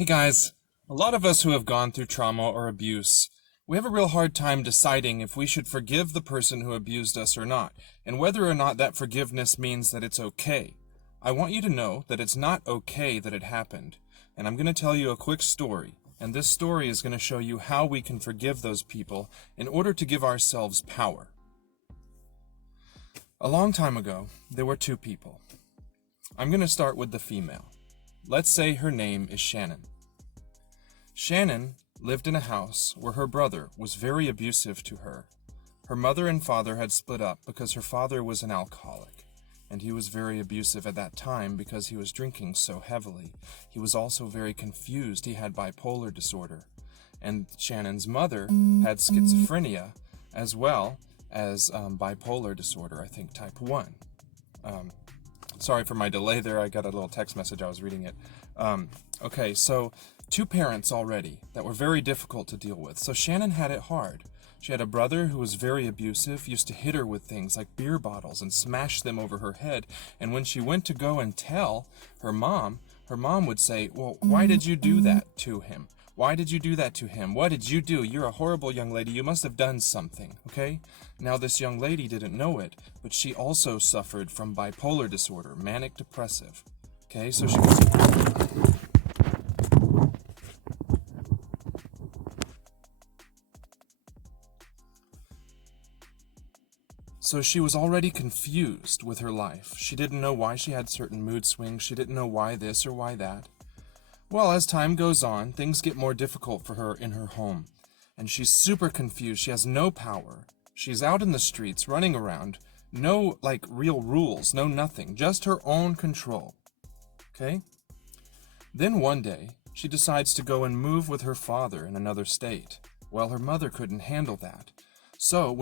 Hey guys, a lot of us who have gone through trauma or abuse, we have a real hard time deciding if we should forgive the person who abused us or not, and whether or not that forgiveness means that it's okay. I want you to know that it's not okay that it happened, and I'm going to tell you a quick story, and this story is going to show you how we can forgive those people in order to give ourselves power. A long time ago, there were two people. I'm going to start with the female. Let's say her name is Shannon. Shannon lived in a house where her brother was very abusive to her. Her mother and father had split up because her father was an alcoholic, and he was very abusive at that time because he was drinking so heavily. He was also very confused. He had bipolar disorder, and Shannon's mother had schizophrenia as well as bipolar disorder, I think type 1. Sorry for my delay there. I got a little text message. I was reading it. Okay, so two parents already that were very difficult to deal with. So Shannon had it hard. She had a brother who was very abusive, used to hit her with things like beer bottles and smash them over her head. And when she went to go and tell her mom would say, "Well, why did you do that to him? Why did you do that to him? What did you do? You're a horrible young lady. You must have done something," okay? Now, this young lady didn't know it, but she also suffered from bipolar disorder, manic depressive, okay? So she was already confused with her life. She didn't know why she had certain mood swings. She didn't know why this or why that. Well, as time goes on, things get more difficult for her in her home, and she's super confused. She has no power. She's out in the streets, running around, no, real rules, no nothing, just her own control, okay? Then one day, she decides to go and move with her father in another state. Well, her mother couldn't handle that. So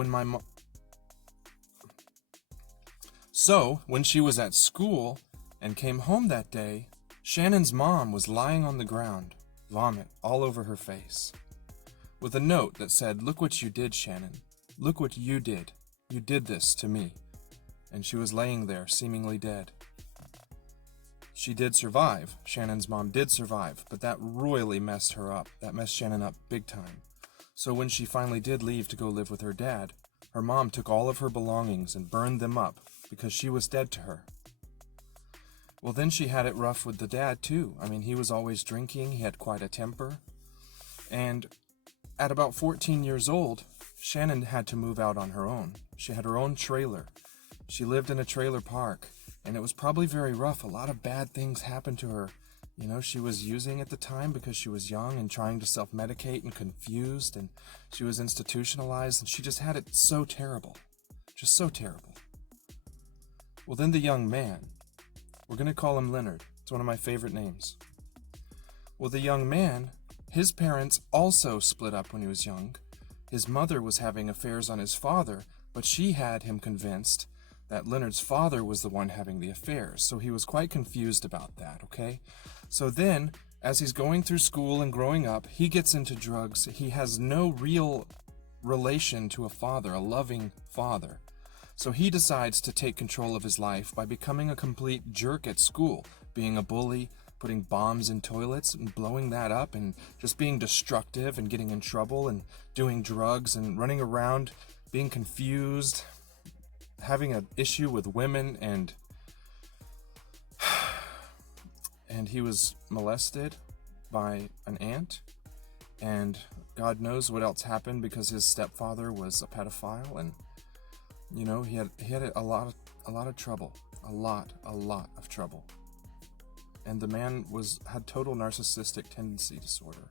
when she was at school and came home that day, Shannon's mom was lying on the ground, vomit all over her face, with a note that said, "Look what you did, Shannon. Look what you did. You did this to me." And she was laying there, seemingly dead. She did survive. Shannon's mom did survive, but that royally messed her up. That messed Shannon up big time. So when she finally did leave to go live with her dad, her mom took all of her belongings and burned them up because she was dead to her. Well, then she had it rough with the dad, too. I mean, he was always drinking. He had quite a temper. And at about 14 years old, Shannon had to move out on her own. She had her own trailer. She lived in a trailer park, and it was probably very rough. A lot of bad things happened to her. You know, she was using at the time because she was young and trying to self-medicate and confused, and she was institutionalized, and she just had it so terrible. Just so terrible. Well, then the young man, we're going to call him Leonard. It's one of my favorite names. Well, the young man, his parents also split up when he was young. His mother was having affairs on his father, but she had him convinced that Leonard's father was the one having the affairs. So he was quite confused about that, okay? So then, as he's going through school and growing up, he gets into drugs. He has no real relation to a father, a loving father. So he decides to take control of his life by becoming a complete jerk at school, being a bully, putting bombs in toilets and blowing that up, and just being destructive and getting in trouble and doing drugs and running around, being confused, having an issue with women, and he was molested by an aunt, and God knows what else happened because his stepfather was a pedophile, and you know, he had a lot of trouble, a lot of trouble. And the man had total narcissistic tendency disorder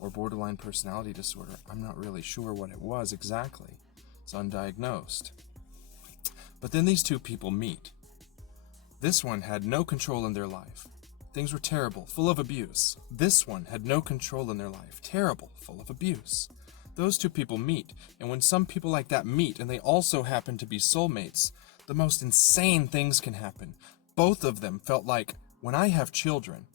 or borderline personality disorder. I'm not really sure what it was exactly. It's undiagnosed. But then these two people meet. This one had no control in their life. Things were terrible, full of abuse. This one had no control in their life. Terrible, full of abuse. Those two people meet, and when some people like that meet and they also happen to be soulmates, the most insane things can happen. Both of them felt like, when I have children,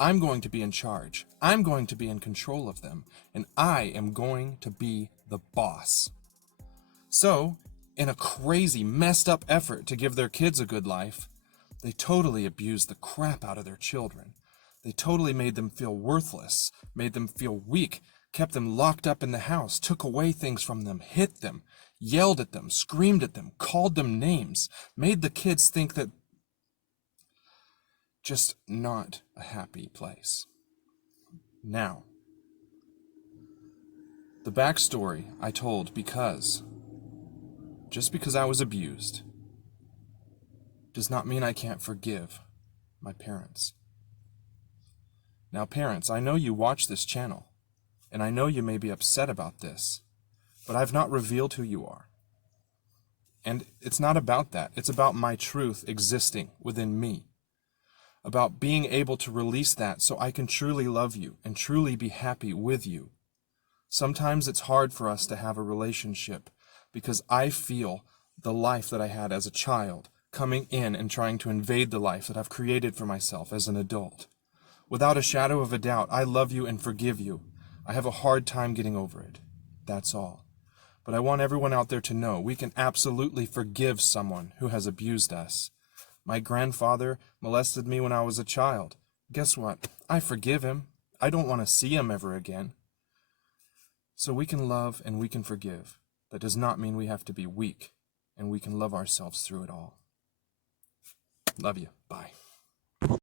I'm going to be in charge. I'm going to be in control of them, and I am going to be the boss. So, in a crazy, messed up effort to give their kids a good life, they totally abused the crap out of their children. They totally made them feel worthless, made them feel weak, kept them locked up in the house, took away things from them, hit them, yelled at them, screamed at them, called them names, made the kids think that just not a happy place. Now, the backstory I told just because I was abused does not mean I can't forgive my parents. Now, parents, I know you watch this channel, and I know you may be upset about this, but I've not revealed who you are. And it's not about that. It's about my truth existing within me, about being able to release that so I can truly love you and truly be happy with you. Sometimes it's hard for us to have a relationship because I feel the life that I had as a child coming in and trying to invade the life that I've created for myself as an adult. Without a shadow of a doubt, I love you and forgive you. I have a hard time getting over it. That's all. But I want everyone out there to know we can absolutely forgive someone who has abused us. My grandfather molested me when I was a child. Guess what? I forgive him. I don't want to see him ever again. So we can love and we can forgive. That does not mean we have to be weak, and we can love ourselves through it all. Love you. Bye.